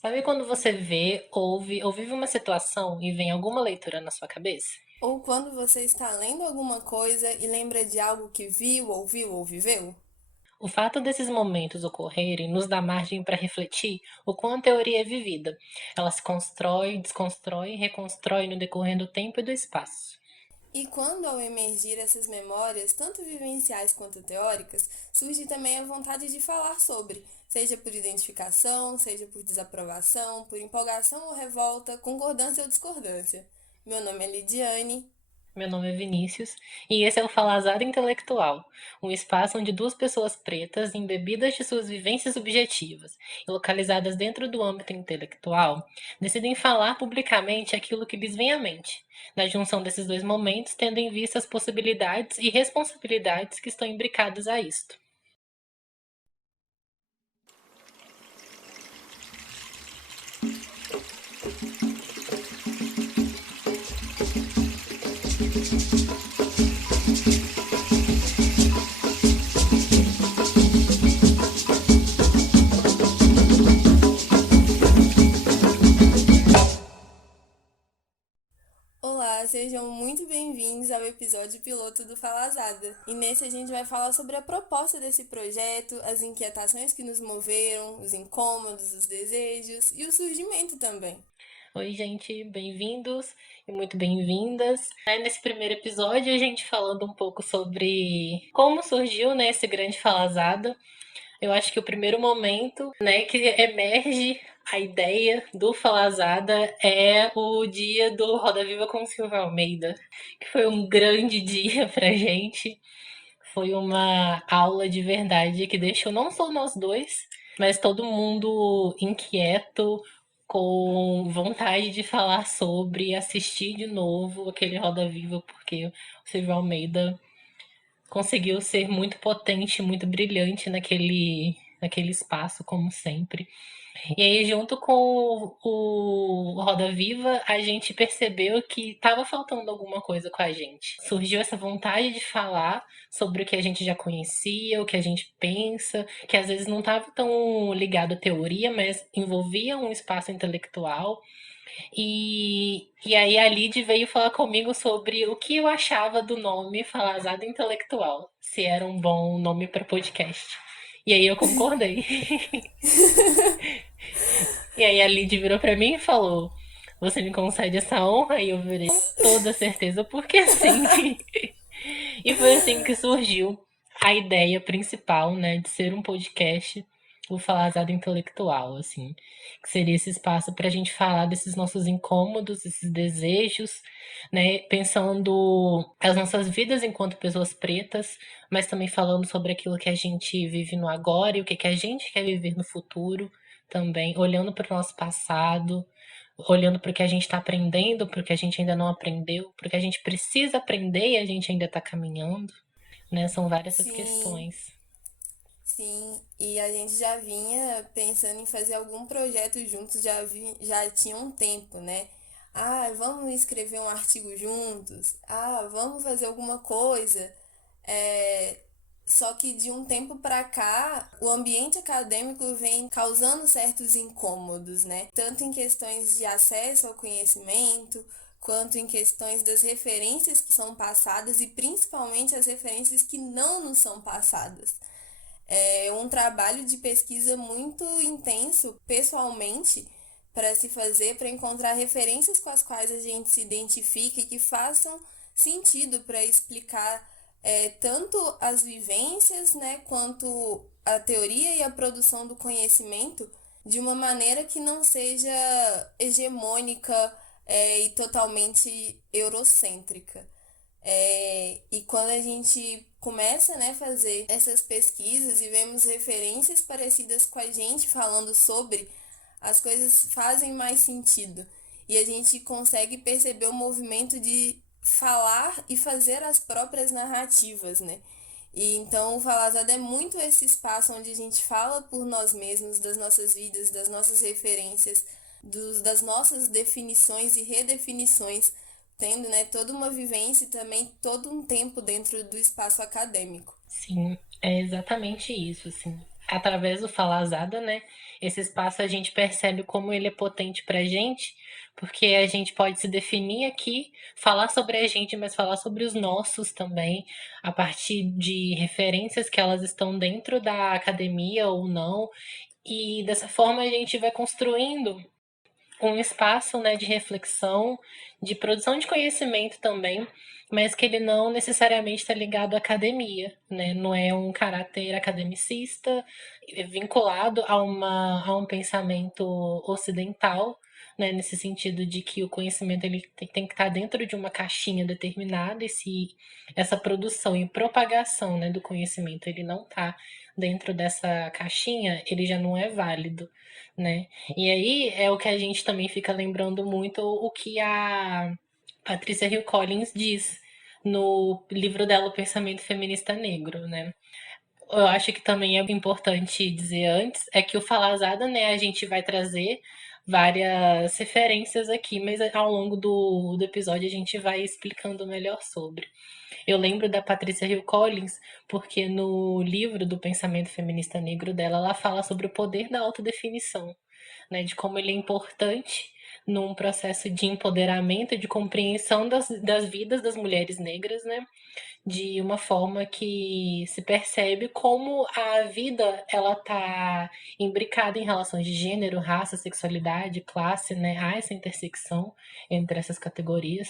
Sabe quando você vê, ouve ou vive uma situação e vem alguma leitura na sua cabeça? Ou quando você está lendo alguma coisa e lembra de algo que viu, ouviu ou viveu? O fato desses momentos ocorrerem nos dá margem para refletir o quanto a teoria é vivida. Ela se constrói, desconstrói e reconstrói no decorrer do tempo e do espaço. E quando ao emergir essas memórias, tanto vivenciais quanto teóricas, surge também a vontade de falar sobre, seja por identificação, seja por desaprovação, por empolgação ou revolta, concordância ou discordância. Meu nome é Lidiane. Meu nome é Vinícius e esse é o Falazada Intelectual, um espaço onde duas pessoas pretas, embebidas de suas vivências subjetivas e localizadas dentro do âmbito intelectual, decidem falar publicamente aquilo que lhes vem à mente, na junção desses dois momentos, tendo em vista as possibilidades e responsabilidades que estão imbricadas a isto. Olá, sejam muito bem-vindos ao episódio piloto do Falazada. E nesse a gente vai falar sobre a proposta desse projeto, as inquietações que nos moveram, os incômodos, os desejos e o surgimento também. Oi, gente, bem-vindos e muito bem-vindas. Nesse primeiro episódio, a gente falando um pouco sobre como surgiu, né, esse grande falazada. Eu acho que o primeiro momento, né, que emerge a ideia do Falazada é o dia do Roda Viva com Silvio Almeida, que foi um grande dia pra gente. Foi uma aula de verdade que deixou não só nós dois, mas todo mundo inquieto, com vontade de falar sobre, assistir de novo aquele Roda Viva, porque o Silvio Almeida conseguiu ser muito potente, muito brilhante naquele espaço, como sempre. E aí, junto com o Roda Viva, a gente percebeu que estava faltando alguma coisa com a gente. Surgiu essa vontade de falar sobre o que a gente já conhecia, o que a gente pensa, que às vezes não estava tão ligado à teoria, mas envolvia um espaço intelectual. E aí a Lid veio falar comigo sobre o que eu achava do nome Falazada Intelectual, se era um bom nome para podcast. E aí eu concordei. E aí a Lid virou pra mim e falou: Você me concede essa honra? E eu virei com toda certeza, porque sim. E foi assim que surgiu a ideia principal, né, de ser um podcast, o Falazada Intelectual, assim, que seria esse espaço para a gente falar desses nossos incômodos, esses desejos, né, pensando as nossas vidas enquanto pessoas pretas, mas também falando sobre aquilo que a gente vive no agora e o que que a gente quer viver no futuro também, olhando para o nosso passado, olhando para o que a gente está aprendendo, para o que a gente ainda não aprendeu, para o que a gente precisa aprender e a gente ainda está caminhando, né? São várias essas Sim, questões. sim. E a gente já vinha pensando em fazer algum projeto juntos, já tinha um tempo, né? Ah, vamos escrever um artigo juntos. Ah, vamos fazer alguma coisa. É, Só que de um tempo para cá, o ambiente acadêmico vem causando certos incômodos, né? Tanto em questões de acesso ao conhecimento, quanto em questões das referências que são passadas e principalmente as referências que não nos são passadas. É um trabalho de pesquisa muito intenso, pessoalmente, para se fazer, para encontrar referências com as quais a gente se identifica e que façam sentido para explicar tanto as vivências, né, quanto a teoria e a produção do conhecimento de uma maneira que não seja hegemônica e totalmente eurocêntrica. E quando a gente começa, né, fazer essas pesquisas e vemos referências parecidas com a gente falando sobre, as coisas fazem mais sentido. E a gente consegue perceber o movimento de falar e fazer as próprias narrativas, né? E então o Falazada é muito esse espaço onde a gente fala por nós mesmos, das nossas vidas, das nossas referências, das nossas definições e redefinições, tendo, né, toda uma vivência e também todo um tempo dentro do espaço acadêmico. Sim, é exatamente isso, assim. através do Falazada, né? Esse espaço a gente percebe como ele é potente pra gente, porque a gente pode se definir aqui, falar sobre a gente, mas falar sobre os nossos também, a partir de referências que elas estão dentro da academia ou não. E dessa forma a gente vai construindo um espaço, né, de reflexão, de produção de conhecimento também, mas que ele não necessariamente está ligado à academia, né? Não é um caráter academicista vinculado a um pensamento ocidental, né? Nesse sentido de que o conhecimento ele tem que estar dentro de uma caixinha determinada, e se essa produção e propagação, né, do conhecimento ele não está dentro dessa caixinha, ele já não é válido, né? E aí é o que a gente também fica lembrando muito o que a Patrícia Hill Collins diz no livro dela, O Pensamento Feminista Negro, né? Eu acho que também é importante dizer antes é que o Falazada, né, a gente vai trazer várias referências aqui, mas ao longo do episódio a gente vai explicando melhor sobre. Eu lembro da Patrícia Hill Collins porque no livro do Pensamento Feminista Negro dela, ela fala sobre o poder da autodefinição, né, de como ele é importante num processo de empoderamento, de compreensão das vidas das mulheres negras, né, de uma forma que se percebe como a vida ela tá imbricada em relações de gênero, raça, sexualidade, classe, né, há essa intersecção entre essas categorias.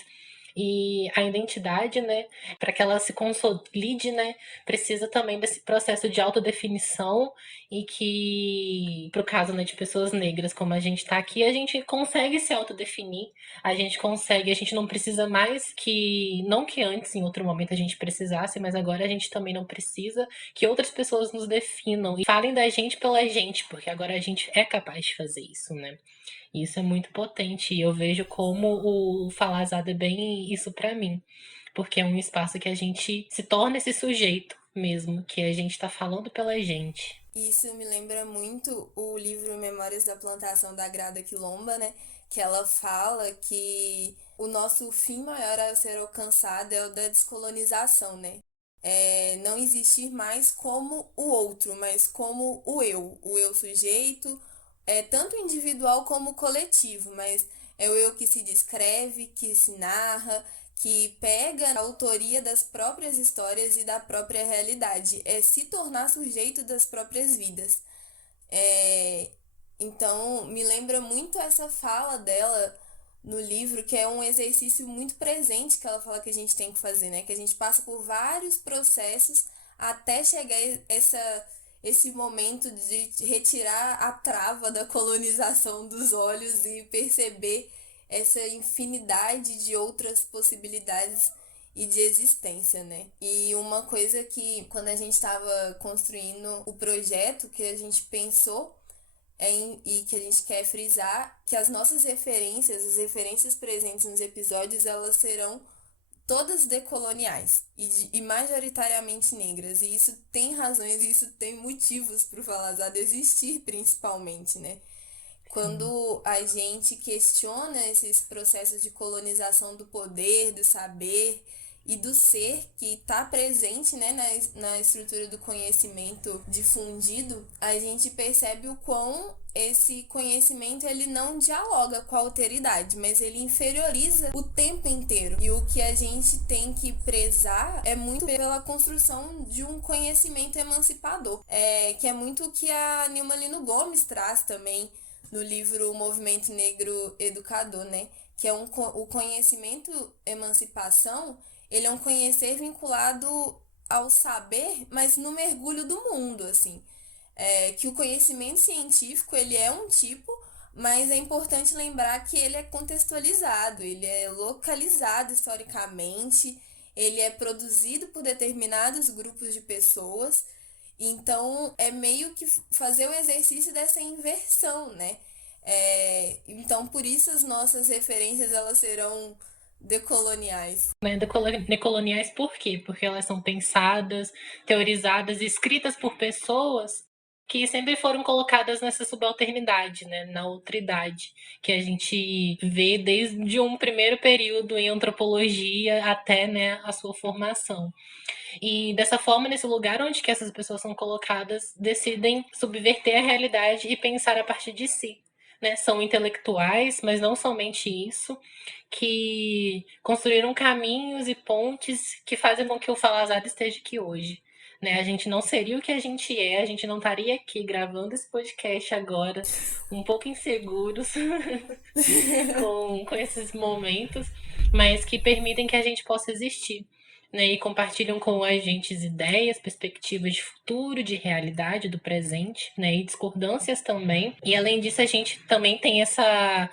E a identidade, né, para que ela se consolide, né, precisa também desse processo de autodefinição e que, pro caso, né, de pessoas negras como a gente está aqui, a gente consegue se autodefinir, a gente consegue, a gente não precisa mais que, não que antes, em outro momento, a gente precisasse, mas agora a gente também não precisa que outras pessoas nos definam e falem da gente pela gente, porque agora a gente é capaz de fazer isso, né? E isso é muito potente e eu vejo como o Falazada é bem isso pra mim, porque é um espaço que a gente se torna esse sujeito mesmo, que a gente tá falando pela gente. Isso me lembra muito o livro Memórias da Plantação da Grada Quilomba, né? Que ela fala que o nosso fim maior a ser alcançado é o da descolonização, né? É não existir mais como o outro, mas como o eu sujeito, é tanto individual como coletivo, mas é o eu que se descreve, que se narra, que pega a autoria das próprias histórias e da própria realidade, é se tornar sujeito das próprias vidas. É, então, me lembra muito essa fala dela no livro, que é um exercício muito presente que ela fala que a gente tem que fazer, né? Que a gente passa por vários processos até chegar esse momento de retirar a trava da colonização dos olhos e perceber essa infinidade de outras possibilidades e de existência, né? E uma coisa que, quando a gente estava construindo o projeto, que a gente pensou e que a gente quer frisar, que as nossas referências, as referências presentes nos episódios, elas serão todas decoloniais e majoritariamente negras. E isso tem razões e isso tem motivos para o Falazada existir, principalmente, né? Sim. Quando a gente questiona esses processos de colonização do poder, do saber e do ser que está presente, né, na estrutura do conhecimento difundido, a gente percebe o quão esse conhecimento ele não dialoga com a alteridade, mas ele inferioriza o tempo inteiro. E o que a gente tem que prezar é muito pela construção de um conhecimento emancipador, que é muito o que a Nilma Lino Gomes traz também no livro O Movimento Negro Educador, né? Que é o conhecimento emancipação, ele é um conhecer vinculado ao saber, mas no mergulho do mundo, assim. Que o conhecimento científico, ele é um tipo, mas é importante lembrar que ele é contextualizado, ele é localizado historicamente, ele é produzido por determinados grupos de pessoas, então é meio que fazer o exercício dessa inversão, né? Então por isso as nossas referências elas serão decoloniais. Né, decoloniais por quê? Porque elas são pensadas, teorizadas e escritas por pessoas que sempre foram colocadas nessa subalternidade, né, na outridade, que a gente vê desde um primeiro período em antropologia até, né, a sua formação. E dessa forma, nesse lugar onde que essas pessoas são colocadas, decidem subverter a realidade e pensar a partir de si. Né? São intelectuais, mas não somente isso, que construíram caminhos e pontes que fazem com que o Falazada esteja aqui hoje. Né? A gente não seria o que a gente é, a gente não estaria aqui gravando esse podcast agora, um pouco inseguros com esses momentos, mas que permitem que a gente possa existir. Né, e compartilham com a gente ideias, perspectivas de futuro, de realidade, do presente, né, e discordâncias também. E além disso, a gente também tem essa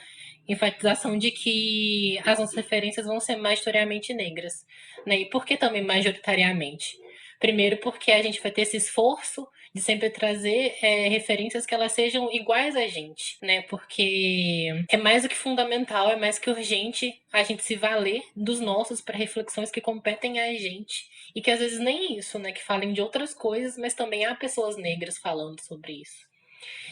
enfatização de que as nossas referências vão ser majoritariamente negras. Né? E por que também majoritariamente? Primeiro, porque a gente vai ter esse esforço de sempre trazer referências que elas sejam iguais a gente, né? Porque é mais do que fundamental, é mais que urgente a gente se valer dos nossos para reflexões que competem a gente. E que às vezes nem isso, né? Que falem de outras coisas, mas também há pessoas negras falando sobre isso.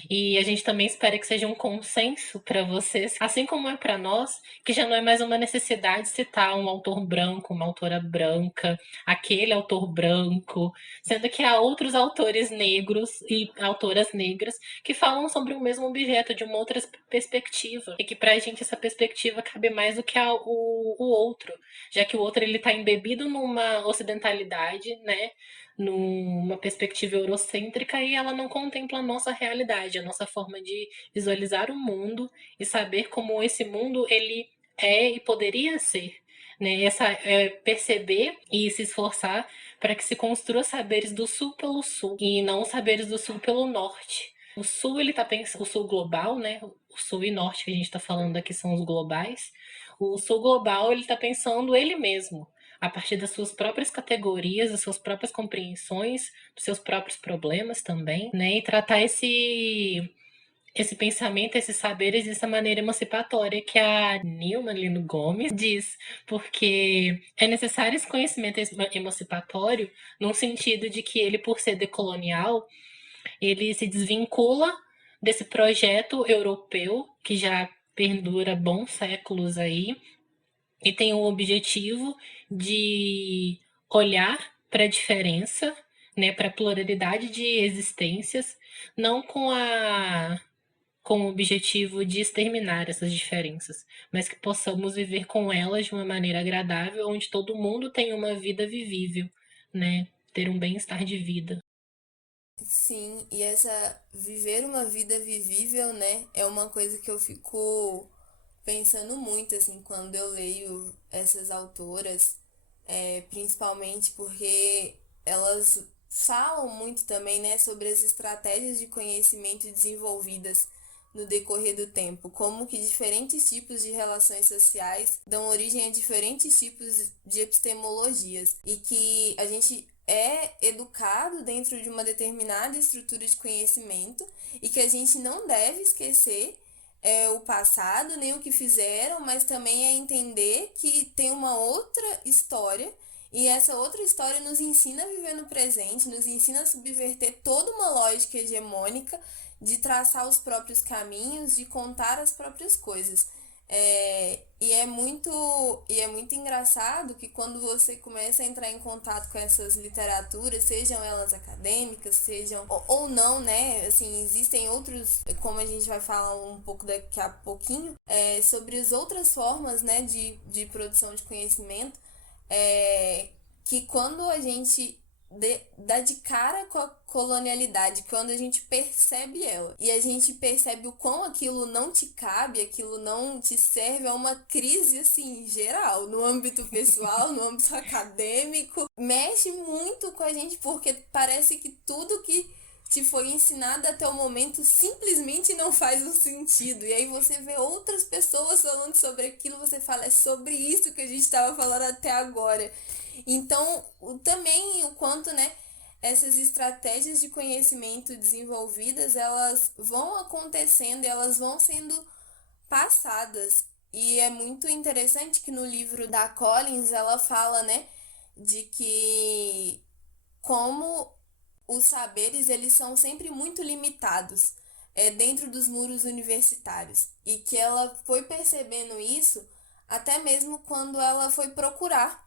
E a gente também espera que seja um consenso para vocês, assim como é para nós, que já não é mais uma necessidade citar um autor branco, uma autora branca, aquele autor branco, sendo que há outros autores negros e autoras negras que falam sobre o mesmo objeto de uma outra perspectiva, e que pra gente essa perspectiva cabe mais do que o outro, já que o outro ele tá embebido numa ocidentalidade, né? Numa perspectiva eurocêntrica e ela não contempla a nossa realidade, a nossa forma de visualizar o mundo e saber como esse mundo ele é e poderia ser. Né? Perceber e se esforçar para que se construa saberes do sul pelo sul e não saberes do sul pelo norte. O sul ele tá pensando, o sul global, né? O sul e norte que a gente está falando aqui são os globais. O sul global ele está pensando ele mesmo a partir das suas próprias categorias, das suas próprias compreensões, dos seus próprios problemas também, né? E tratar esse pensamento, esses saberes dessa maneira emancipatória que a Nilma Lino Gomes diz, porque é necessário esse conhecimento emancipatório num sentido de que ele, por ser decolonial, ele se desvincula desse projeto europeu que já perdura bons séculos aí e tem o objetivo de olhar para a diferença, né, para a pluralidade de existências, não com o objetivo de exterminar essas diferenças, mas que possamos viver com elas de uma maneira agradável, onde todo mundo tem uma vida vivível, né, ter um bem-estar de vida. Sim, e essa viver uma vida vivível, né, é uma coisa que eu fico pensando muito, assim, quando eu leio essas autoras, principalmente porque elas falam muito também, né, sobre as estratégias de conhecimento desenvolvidas no decorrer do tempo, como que diferentes tipos de relações sociais dão origem a diferentes tipos de epistemologias e que a gente é educado dentro de uma determinada estrutura de conhecimento e que a gente não deve esquecer o passado, nem o que fizeram, mas também é entender que tem uma outra história e essa outra história nos ensina a viver no presente, nos ensina a subverter toda uma lógica hegemônica de traçar os próprios caminhos, de contar as próprias coisas. E é muito engraçado que quando você começa a entrar em contato com essas literaturas, sejam elas acadêmicas, sejam ou não, né? Assim, existem outros, como a gente vai falar um pouco daqui a pouquinho, sobre as outras formas, né, de produção de conhecimento, que quando a gente dá de cara com a colonialidade, quando a gente percebe ela e a gente percebe o quão aquilo não te cabe, aquilo não te serve, é uma crise assim geral, no âmbito pessoal, no âmbito acadêmico, mexe muito com a gente porque parece que tudo que te foi ensinado até o momento simplesmente não faz um sentido. E aí você vê outras pessoas falando sobre aquilo, você fala, é sobre isso que a gente estava falando até agora. Então, também o quanto, né, essas estratégias de conhecimento desenvolvidas, elas vão acontecendo, elas vão sendo passadas. E é muito interessante que no livro da Collins ela fala, né, de que como os saberes eles são sempre muito limitados dentro dos muros universitários e que ela foi percebendo isso até mesmo quando ela foi procurar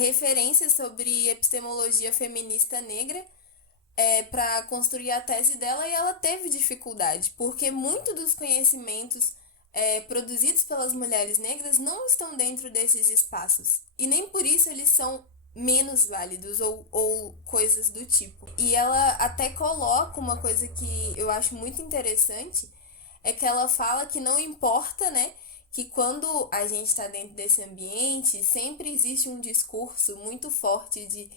referências sobre epistemologia feminista negra para construir a tese dela e ela teve dificuldade, porque muito dos conhecimentos produzidos pelas mulheres negras não estão dentro desses espaços. E nem por isso eles são menos válidos ou coisas do tipo. E ela até coloca uma coisa que eu acho muito interessante, é que ela fala que não importa, né? Que quando a gente está dentro desse ambiente, sempre existe um discurso muito forte de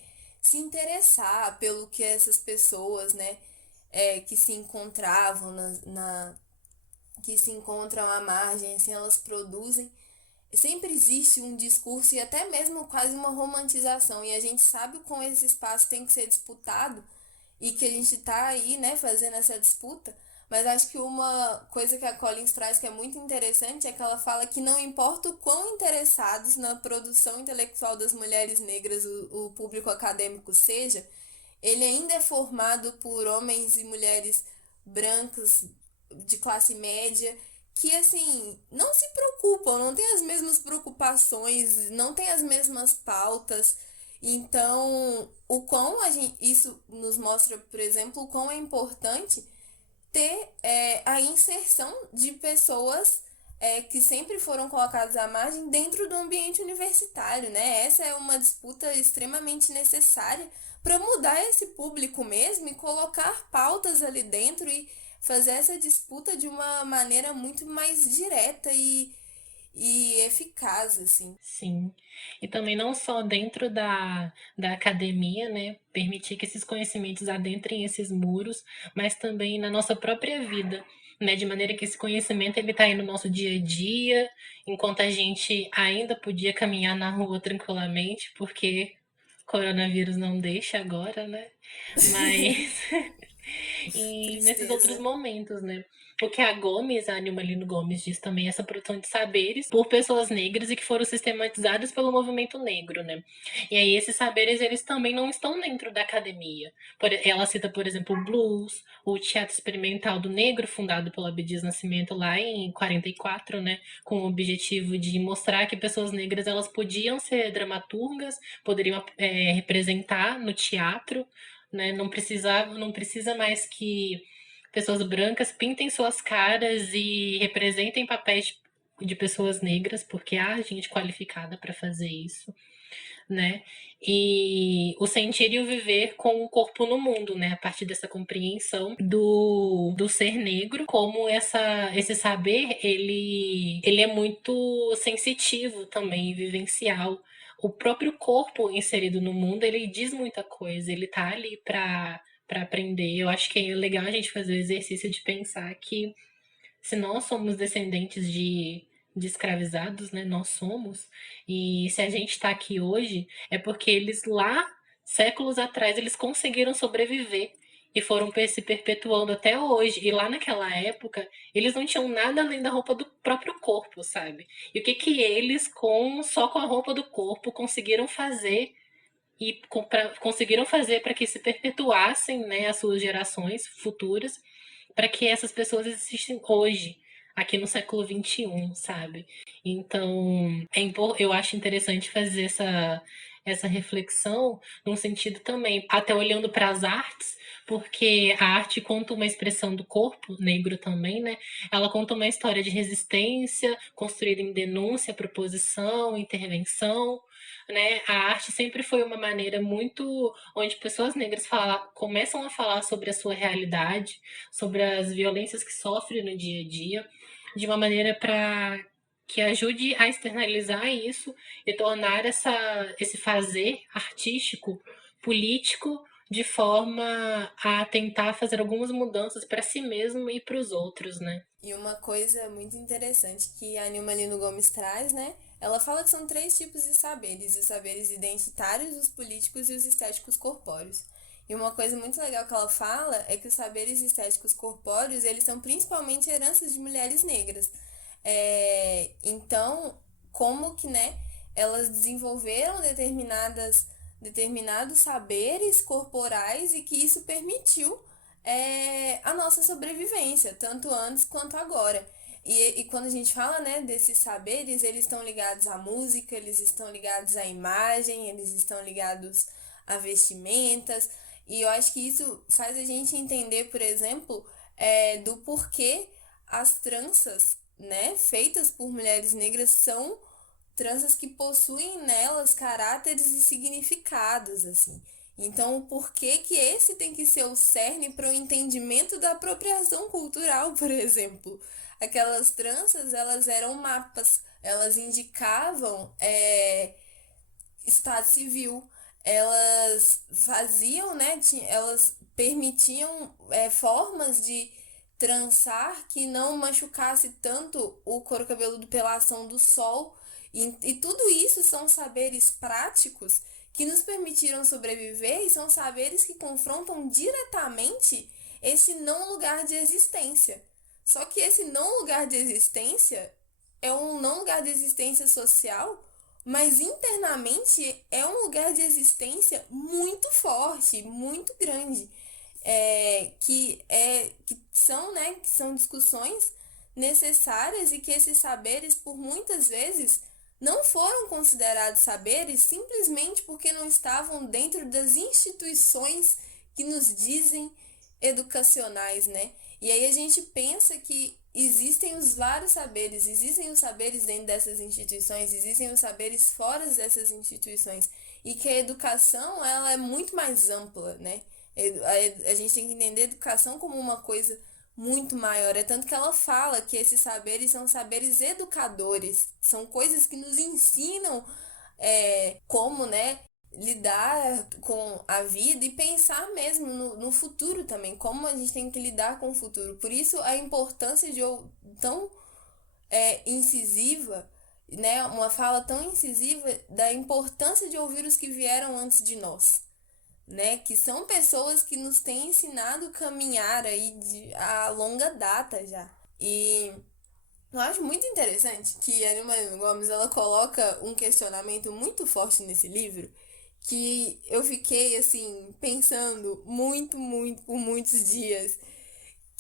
se interessar pelo que essas pessoas, né, que se encontravam que se encontram à margem, assim, elas produzem. Sempre existe um discurso e até mesmo quase uma romantização. E a gente sabe como esse espaço tem que ser disputado e que a gente tá aí, né, fazendo essa disputa. Mas acho que uma coisa que a Collins traz que é muito interessante é que ela fala que não importa o quão interessados na produção intelectual das mulheres negras o público acadêmico seja, ele ainda é formado por homens e mulheres brancos de classe média que assim não se preocupam, não tem as mesmas preocupações, não tem as mesmas pautas. Então, o quão isso nos mostra, por exemplo, o quão é importante ter a inserção de pessoas que sempre foram colocadas à margem dentro do ambiente universitário, né? Essa é uma disputa extremamente necessária para mudar esse público mesmo e colocar pautas ali dentro e fazer essa disputa de uma maneira muito mais direta e eficaz, assim. Sim. E também não só dentro da academia, né? Permitir que esses conhecimentos adentrem esses muros, mas também na nossa própria vida, né? De maneira que esse conhecimento ele está aí no nosso dia a dia, enquanto a gente ainda podia caminhar na rua tranquilamente, porque coronavírus não deixa agora, né? Mas e nesses outros Tristeza. momentos, né? O que a Gomes, a Nilma Lino Gomes, diz também é essa produção de saberes por pessoas negras e que foram sistematizados pelo movimento negro, né? E aí esses saberes, eles também não estão dentro da academia. Ela cita, por exemplo, o blues, o teatro experimental do negro, fundado pelo Abdias Nascimento lá em 44, né? Com o objetivo de mostrar que pessoas negras, elas podiam ser dramaturgas, poderiam representar no teatro, né? Não precisa mais que pessoas brancas pintem suas caras e representem papéis de pessoas negras, porque há gente qualificada para fazer isso, né? E o sentir e o viver com o corpo no mundo, né? A partir dessa compreensão do ser negro, como esse saber, ele é muito sensitivo também, vivencial. O próprio corpo inserido no mundo, ele diz muita coisa, ele tá ali para aprender. Eu acho que é legal a gente fazer o exercício de pensar que se nós somos descendentes de escravizados, né? Nós somos. E se a gente está aqui hoje, é porque eles lá, séculos atrás, eles conseguiram sobreviver e foram se perpetuando até hoje. E lá naquela época, eles não tinham nada além da roupa do próprio corpo, sabe? E o que que eles, só com a roupa do corpo, conseguiram fazer e conseguiram fazer para que se perpetuassem, né, as suas gerações futuras, para que essas pessoas existem hoje, aqui no século XXI, sabe? Então, eu acho interessante fazer essa reflexão num sentido também, até olhando para as artes, porque a arte conta uma expressão do corpo negro também, né? Ela conta uma história de resistência, construída em denúncia, proposição, intervenção, né? A arte sempre foi uma maneira muito onde pessoas negras começam a falar sobre a sua realidade, sobre as violências que sofrem no dia a dia, de uma maneira para que ajude a externalizar isso e tornar esse fazer artístico, político, de forma a tentar fazer algumas mudanças para si mesmo e para os outros, né? E uma coisa muito interessante que a Nilma Lino Gomes traz, né? Ela fala que são três tipos de saberes: os saberes identitários, os políticos e os estéticos corpóreos. E uma coisa muito legal que ela fala é que os saberes estéticos corpóreos, eles são principalmente heranças de mulheres negras. Então, como que, né, elas desenvolveram determinadas determinados saberes corporais e que isso permitiu a nossa sobrevivência, tanto antes quanto agora. E quando a gente fala, né, desses saberes, eles estão ligados à música, eles estão ligados à imagem, eles estão ligados a vestimentas. E eu acho que isso faz a gente entender, por exemplo, do porquê as tranças, né, feitas por mulheres negras são tranças que possuem nelas caráteres e significados, assim. Então, por que que esse tem que ser o cerne para o entendimento da apropriação cultural, por exemplo? Aquelas tranças, elas eram mapas, elas indicavam estado civil, elas faziam, né, elas permitiam formas de trançar que não machucasse tanto o couro cabeludo pela ação do sol. E tudo isso são saberes práticos que nos permitiram sobreviver e são saberes que confrontam diretamente esse não lugar de existência. Só que esse não lugar de existência é um não lugar de existência social, mas internamente é um lugar de existência muito forte, muito grande, que são, né, que são discussões necessárias e que esses saberes, por muitas vezes, não foram considerados saberes simplesmente porque não estavam dentro das instituições que nos dizem educacionais, né? E aí a gente pensa que existem os vários saberes, existem os saberes dentro dessas instituições, existem os saberes fora dessas instituições, e que a educação ela é muito mais ampla, né? A gente tem que entender a educação como uma coisa muito maior. É tanto que ela fala que esses saberes são saberes educadores, são coisas que nos ensinam como, né, lidar com a vida e pensar mesmo no futuro também, como a gente tem que lidar com o futuro. Por isso a importância de tão incisiva, né, uma fala tão incisiva da importância de ouvir os que vieram antes de nós, né, que são pessoas que nos têm ensinado a caminhar aí a longa data já. E eu acho muito interessante que a Nilma Gomes ela coloca um questionamento muito forte nesse livro que eu fiquei assim pensando muito, muito por muitos dias,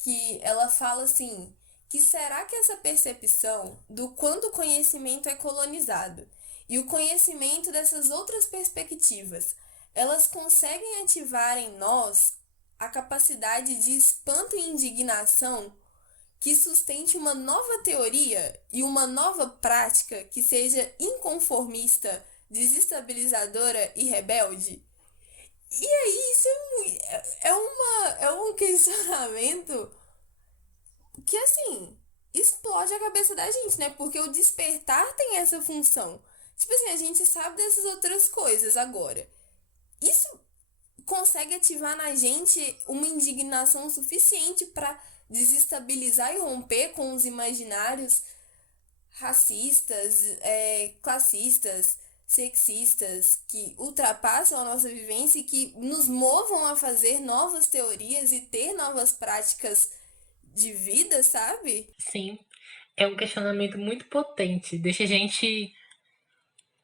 que ela fala assim, que será que essa percepção do quanto o conhecimento é colonizado e o conhecimento dessas outras perspectivas, elas conseguem ativar em nós a capacidade de espanto e indignação que sustente uma nova teoria e uma nova prática que seja inconformista, desestabilizadora e rebelde? E aí, isso é um questionamento que, assim, explode a cabeça da gente, né? Porque o despertar tem essa função. Tipo assim, a gente sabe dessas outras coisas agora. Isso consegue ativar na gente uma indignação suficiente para desestabilizar e romper com os imaginários racistas, classistas, sexistas, que ultrapassam a nossa vivência e que nos movam a fazer novas teorias e ter novas práticas de vida, sabe? Sim, é um questionamento muito potente, deixa a gente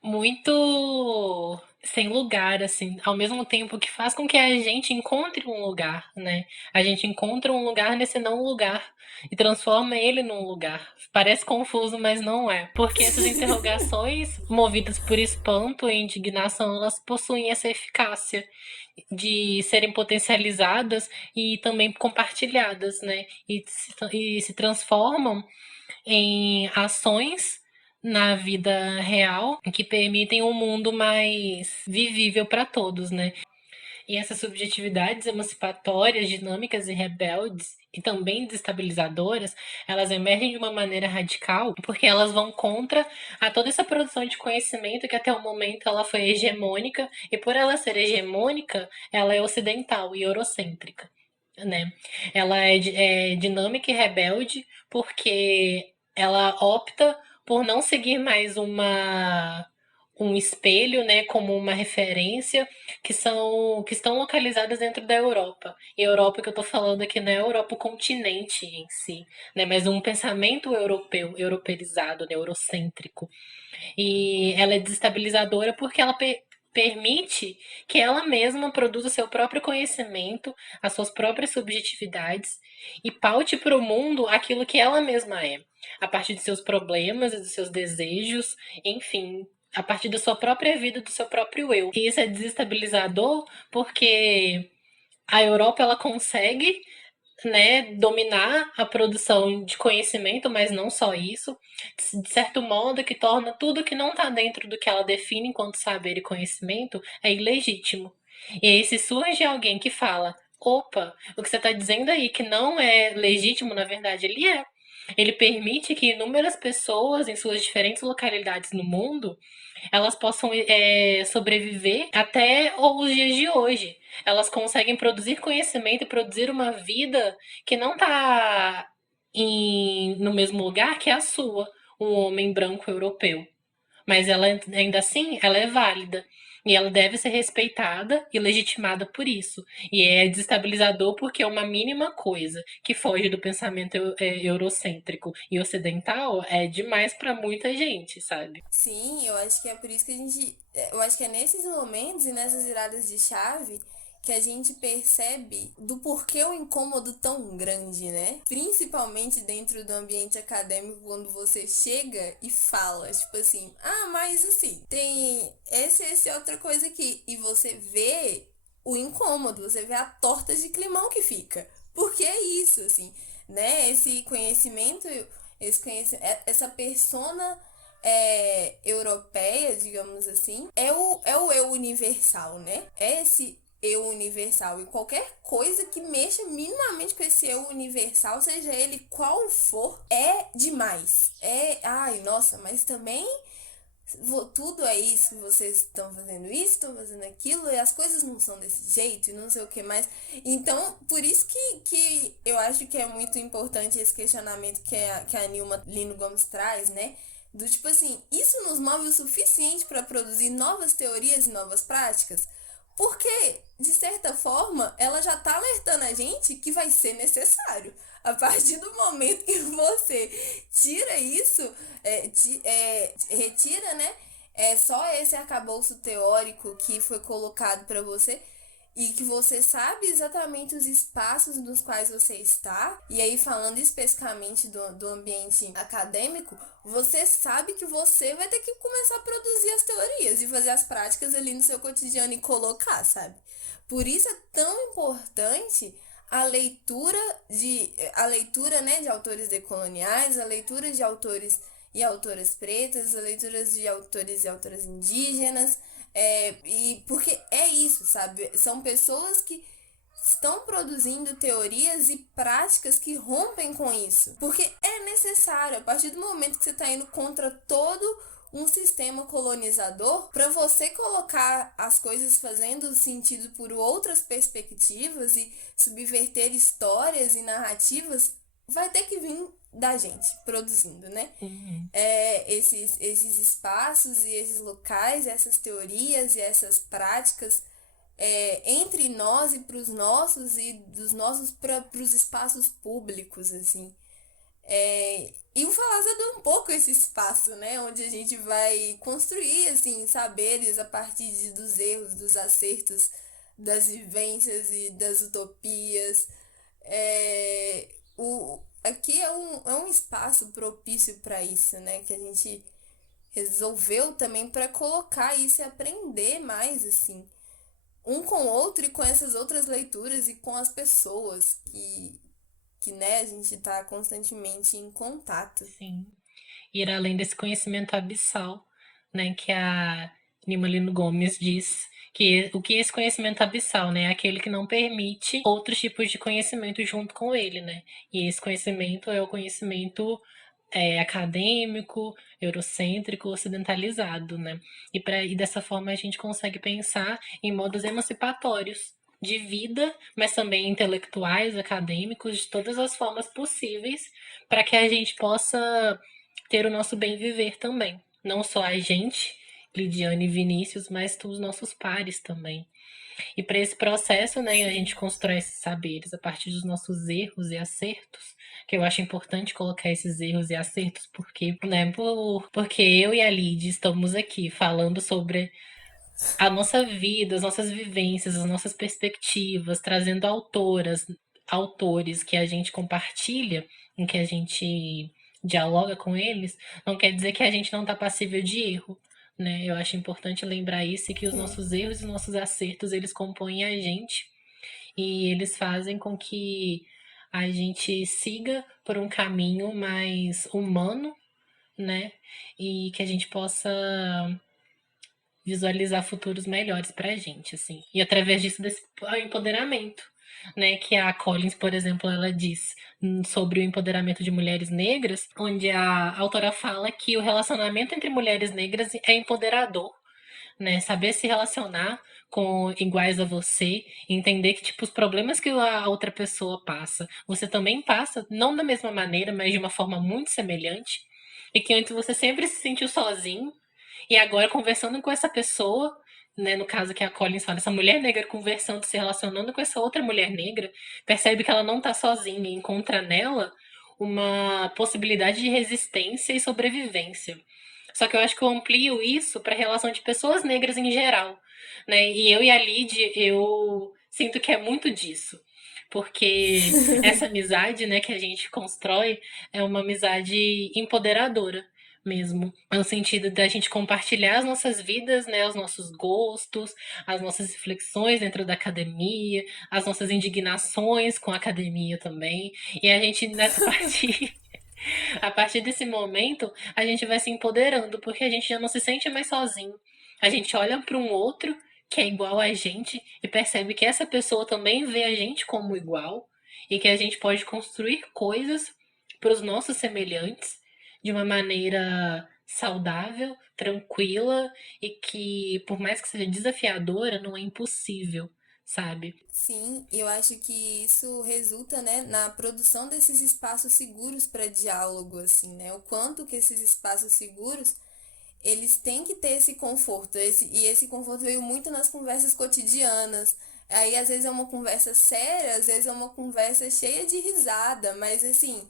muito sem lugar, assim, ao mesmo tempo que faz com que a gente encontre um lugar, né? A gente encontra um lugar nesse não lugar e transforma ele num lugar. Parece confuso, mas não é. Porque essas interrogações, movidas por espanto e indignação, elas possuem essa eficácia de serem potencializadas e também compartilhadas, né? E se transformam em ações na vida real que permitem um mundo mais vivível para todos, né? E essas subjetividades emancipatórias, dinâmicas e rebeldes, e também desestabilizadoras, elas emergem de uma maneira radical porque elas vão contra a toda essa produção de conhecimento que até o momento ela foi hegemônica, e por ela ser hegemônica, ela é ocidental e eurocêntrica, né? Ela é dinâmica e rebelde porque ela opta por não seguir mais um espelho, né, como uma referência que estão localizadas dentro da Europa. E a Europa que eu estou falando aqui não é a Europa o continente em si, né, mas um pensamento europeu, europeizado, né, eurocêntrico. E ela é desestabilizadora porque ela permite que ela mesma produza seu próprio conhecimento, as suas próprias subjetividades e paute para o mundo aquilo que ela mesma é, a partir de seus problemas e dos seus desejos, enfim, a partir da sua própria vida, do seu próprio eu. E isso é desestabilizador porque a Europa ela consegue, né, dominar a produção de conhecimento, mas não só isso, de certo modo que torna tudo que não está dentro do que ela define enquanto saber e conhecimento é ilegítimo. E aí se surge alguém que fala, opa, o que você está dizendo aí que não é legítimo, na verdade ele é. Ele permite que inúmeras pessoas em suas diferentes localidades no mundo elas possam sobreviver até os dias de hoje. Elas conseguem produzir conhecimento e produzir uma vida que não está no mesmo lugar que a sua, um homem branco europeu. Mas ela ainda assim, ela é válida. E ela deve ser respeitada e legitimada por isso. E é desestabilizador porque é uma mínima coisa que foge do pensamento eurocêntrico e ocidental é demais para muita gente, sabe? Sim, eu acho que é por isso que a gente. Eu acho que é nesses momentos e nessas viradas de chave que a gente percebe do porquê o incômodo tão grande, né? Principalmente dentro do ambiente acadêmico, quando você chega e fala, tipo assim, ah, mas assim, tem esse outra coisa aqui. E você vê o incômodo, você vê a torta de climão que fica. Porque é isso, assim, né? Essa persona europeia, digamos assim, é o eu universal, né? É esse eu universal. E qualquer coisa que mexa minimamente com esse eu universal, seja ele qual for, é demais. Ai, nossa, mas também tudo é isso, vocês estão fazendo isso, estão fazendo aquilo, e as coisas não são desse jeito, e não sei o que mais. Então, por isso que eu acho que é muito importante esse questionamento que a Nilma Lino Gomes traz, né? Do tipo assim, isso nos move o suficiente para produzir novas teorias e novas práticas? Porque, de certa forma, ela já tá alertando a gente que vai ser necessário. A partir do momento que você tira isso, retira, né? É só esse arcabouço teórico que foi colocado para você e que você sabe exatamente os espaços nos quais você está, e aí falando especificamente do ambiente acadêmico, você sabe que você vai ter que começar a produzir as teorias e fazer as práticas ali no seu cotidiano e colocar, sabe? Por isso é tão importante a leitura, né, de autores decoloniais, a leitura de autores e autoras pretas, a leitura de autores e autoras indígenas, e porque é isso, sabe? São pessoas que estão produzindo teorias e práticas que rompem com isso. Porque é necessário, a partir do momento que você está indo contra todo um sistema colonizador, para você colocar as coisas fazendo sentido por outras perspectivas e subverter histórias e narrativas, vai ter que vir da gente produzindo, né? Uhum. Esses espaços e esses locais, essas teorias e essas práticas entre nós e para os nossos e dos nossos para os espaços públicos, assim. E o Falaz dá um pouco esse espaço, né? Onde a gente vai construir, assim, saberes a partir dos erros, dos acertos, das vivências e das utopias. Aqui é um espaço propício para isso, né? Que a gente resolveu também para colocar isso e aprender mais, assim, um com o outro e com essas outras leituras e com as pessoas que né, a gente está constantemente em contato. Sim. Ir além desse conhecimento abissal, né, que a Nima Lino Gomes diz que o que é esse conhecimento abissal, né, é aquele que não permite outros tipos de conhecimento junto com ele, né, e esse conhecimento é o conhecimento acadêmico, eurocêntrico, ocidentalizado, né, e dessa forma a gente consegue pensar em modos emancipatórios de vida, mas também intelectuais, acadêmicos, de todas as formas possíveis, para que a gente possa ter o nosso bem viver também. Não só a gente, Lidiane e Vinícius, mas os nossos pares também. E para esse processo, né, a gente Sim. constrói esses saberes a partir dos nossos erros e acertos, que eu acho importante colocar esses erros e acertos, porque, né, porque eu e a Lid estamos aqui falando sobre a nossa vida, as nossas vivências, as nossas perspectivas, trazendo autores que a gente compartilha, em que a gente dialoga com eles, não quer dizer que a gente não está passível de erro, né? Eu acho importante lembrar isso e que os nossos erros e os nossos acertos, eles compõem a gente e eles fazem com que a gente siga por um caminho mais humano, né? E que a gente possa visualizar futuros melhores pra gente, assim. E através disso, desse empoderamento, né? Que a Collins, por exemplo, ela diz sobre o empoderamento de mulheres negras, onde a autora fala que o relacionamento entre mulheres negras é empoderador, né? Saber se relacionar com iguais a você, entender que tipo os problemas que a outra pessoa passa, você também passa, não da mesma maneira, mas de uma forma muito semelhante, e que antes você sempre se sentiu sozinho, e agora conversando com essa pessoa, né, no caso que a Collins fala, essa mulher negra conversando, se relacionando com essa outra mulher negra, percebe que ela não tá sozinha, e encontra nela uma possibilidade de resistência e sobrevivência. Só que eu acho que eu amplio isso para a relação de pessoas negras em geral, né? E eu e a Lid, eu sinto que é muito disso. Porque essa amizade, né, que a gente constrói é uma amizade empoderadora mesmo, no sentido da gente compartilhar as nossas vidas, né, os nossos gostos, as nossas reflexões dentro da academia, as nossas indignações com a academia também, e a gente, né, a partir desse momento, a gente vai se empoderando, porque a gente já não se sente mais sozinho. A gente olha para um outro que é igual a gente e percebe que essa pessoa também vê a gente como igual e que a gente pode construir coisas para os nossos semelhantes de uma maneira saudável, tranquila e que, por mais que seja desafiadora, não é impossível, sabe? Sim, eu acho que isso resulta, né, na produção desses espaços seguros para diálogo, assim, né? O quanto que esses espaços seguros, eles têm que ter esse conforto. E esse conforto veio muito nas conversas cotidianas. Aí, às vezes, é uma conversa séria, às vezes é uma conversa cheia de risada, mas, assim,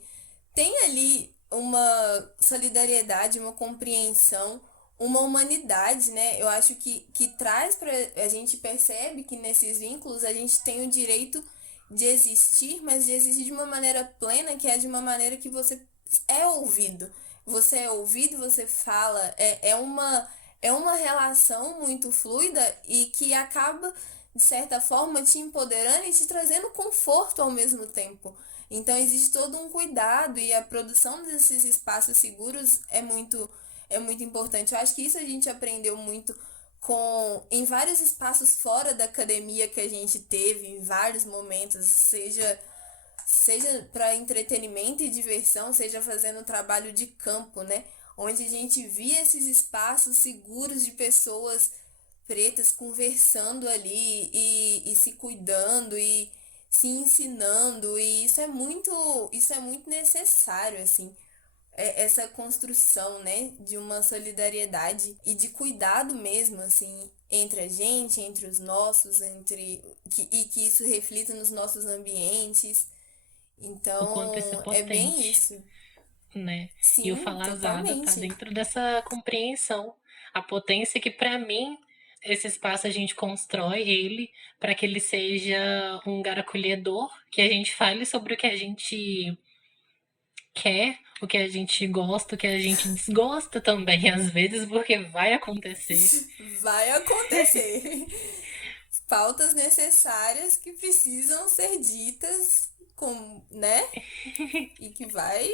tem ali uma solidariedade, uma compreensão, uma humanidade, né? Eu acho que traz para a gente percebe que nesses vínculos a gente tem o direito de existir, mas de existir de uma maneira plena, que é de uma maneira que você é ouvido. Você é ouvido, você fala, é uma relação muito fluida e que acaba, de certa forma, te empoderando e te trazendo conforto ao mesmo tempo. Então existe todo um cuidado e a produção desses espaços seguros é muito importante. Eu acho que isso a gente aprendeu muito com em vários espaços fora da academia que a gente teve, em vários momentos, seja para entretenimento e diversão, seja fazendo trabalho de campo, né? Onde a gente via esses espaços seguros de pessoas pretas conversando ali e se cuidando e se ensinando e isso é muito necessário assim. Essa construção, né, de uma solidariedade e de cuidado mesmo assim entre a gente, entre os nossos, e que isso reflita nos nossos ambientes. O quanto isso é Então, é bem potente, isso. né? E o Sim, Falazada tá totalmente. dentro dessa compreensão. A potência que, para mim, esse espaço a gente constrói ele para que ele seja um lugar acolhedor, que a gente fale sobre o que a gente quer, o que a gente gosta, o que a gente desgosta também, às vezes, porque vai acontecer. Vai acontecer. Pautas necessárias que precisam ser ditas com, né? E que vai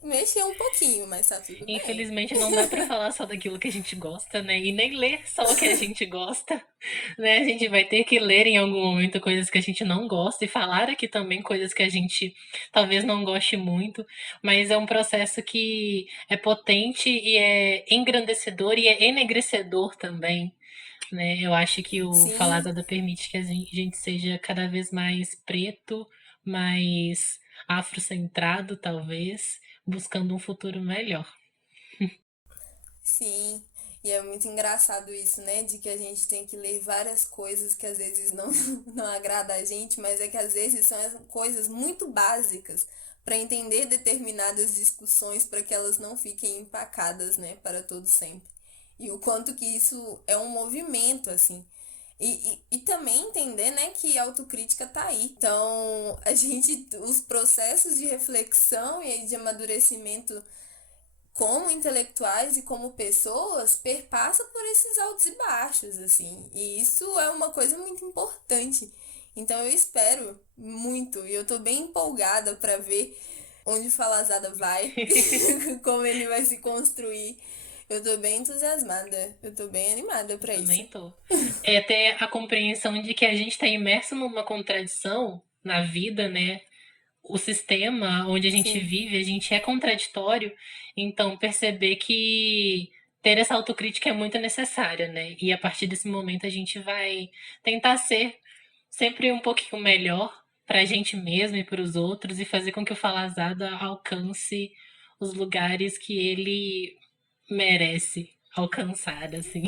mexer um pouquinho, mas tá tudo bem. Infelizmente não dá pra falar só daquilo que a gente gosta, né? E nem ler só o que a gente gosta, né? A gente vai ter que ler em algum momento coisas que a gente não gosta e falar aqui também coisas que a gente talvez não goste muito, mas é um processo que é potente e é engrandecedor e é enegrecedor também, né? Eu acho que o Sim, Falazada permite que a gente seja cada vez mais preto, mais afrocentrado, talvez, buscando um futuro melhor. sim. E é muito engraçado isso, né? De que a gente tem que ler várias coisas que às vezes não, não agrada a gente, mas é que às vezes são coisas muito básicas para entender determinadas discussões para que elas não fiquem empacadas, né? Para todo sempre. E o quanto que isso é um movimento, assim. E também entender, né, que a autocrítica tá aí. Então, a gente, os processos de reflexão e de amadurecimento como intelectuais e como pessoas perpassa por esses altos e baixos, assim. E isso é uma coisa muito importante. Então eu espero muito e eu tô bem empolgada para ver onde o Falazada vai, como ele vai se construir. Eu tô bem entusiasmada, eu tô bem animada Eu para isso. também tô. É ter a compreensão de que a gente está imerso numa contradição na vida, né? O sistema onde a gente Sim. vive, a gente é contraditório, então perceber que ter essa autocrítica é muito necessária, né? E a partir desse momento a gente vai tentar ser sempre um pouquinho melhor para a gente mesmo e para os outros e fazer com que o Falazada alcance os lugares que ele merece alcançar, assim.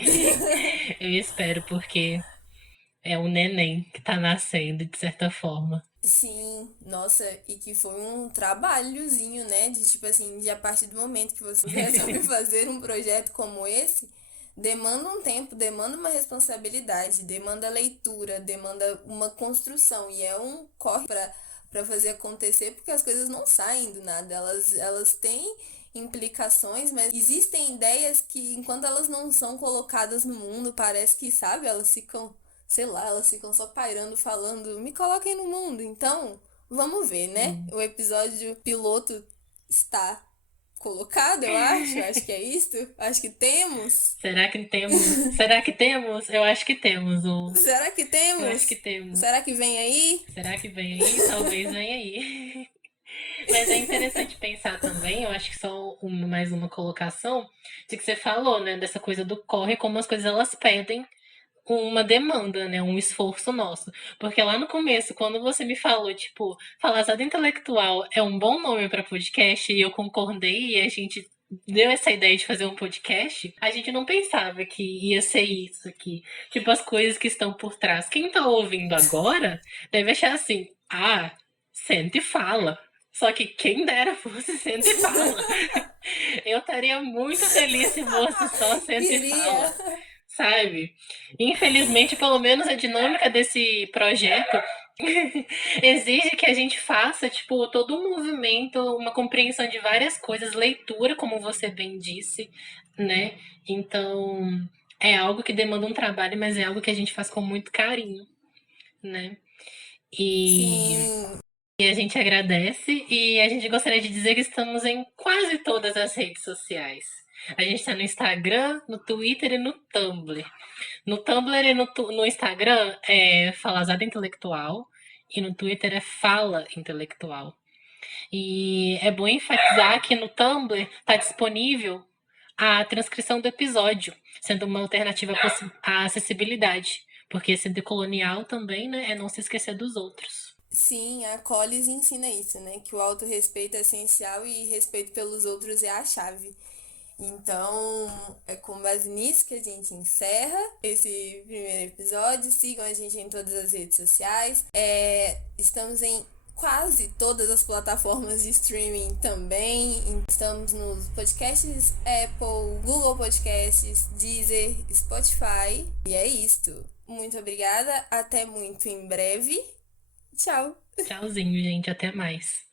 Eu espero, porque é um neném que tá nascendo, de certa forma. Sim, nossa, e que foi um trabalhozinho, né? De tipo assim, de a partir do momento que você resolve fazer um projeto como esse, demanda um tempo, demanda uma responsabilidade, demanda leitura, demanda uma construção. E é um corre para fazer acontecer, porque as coisas não saem do nada, elas têm implicações, mas existem ideias que, enquanto elas não são colocadas no mundo, parece que, sabe, elas ficam sei lá, elas ficam só pairando, falando, me coloquem no mundo. Então, vamos ver, né? Sim. O episódio piloto está colocado, eu acho. Acho que é isto. Acho que temos. Será que temos? Será que temos? Eu acho que temos um. Será que Eu acho que temos? temos. Será que vem aí? Será que vem aí? Talvez venha aí. Mas é interessante pensar também, eu acho que só mais uma colocação, de que você falou, né, dessa coisa do corre, como as coisas elas pedem uma demanda, né, um esforço nosso. Porque lá no começo, quando você me falou, tipo, Falazada Intelectual é um bom nome para podcast, e eu concordei, e a gente deu essa ideia de fazer um podcast, a gente não pensava que ia ser isso aqui. Tipo, as coisas que estão por trás. Quem tá ouvindo agora deve achar assim, ah, senta e fala. Só que quem dera fosse senta e fala. Eu estaria muito feliz se fosse só senta e Queria. fala, sabe? Infelizmente, pelo menos a dinâmica desse projeto exige que a gente faça, tipo, todo um movimento, uma compreensão de várias coisas, leitura, como você bem disse, né? Então, é algo que demanda um trabalho, mas é algo que a gente faz com muito carinho, né? E Sim. a gente agradece e a gente gostaria de dizer que estamos em quase todas as redes sociais. A gente está no Instagram, no Twitter e no Tumblr. No Tumblr e no Instagram é Falazada Intelectual e no Twitter é Fala Intelectual. E é bom enfatizar que no Tumblr está disponível a transcrição do episódio, sendo uma alternativa à acessibilidade, porque ser decolonial também, né, é não se esquecer dos outros. Sim, a Collins ensina isso, né? Que o autorrespeito é essencial e respeito pelos outros é a chave. Então, é com base nisso que a gente encerra esse primeiro episódio. Sigam a gente em todas as redes sociais. Estamos em quase todas as plataformas de streaming também. Estamos nos podcasts Apple, Google Podcasts, Deezer, Spotify. E é isto. Muito obrigada. Até muito em breve. Tchau. Tchauzinho, gente. Até mais.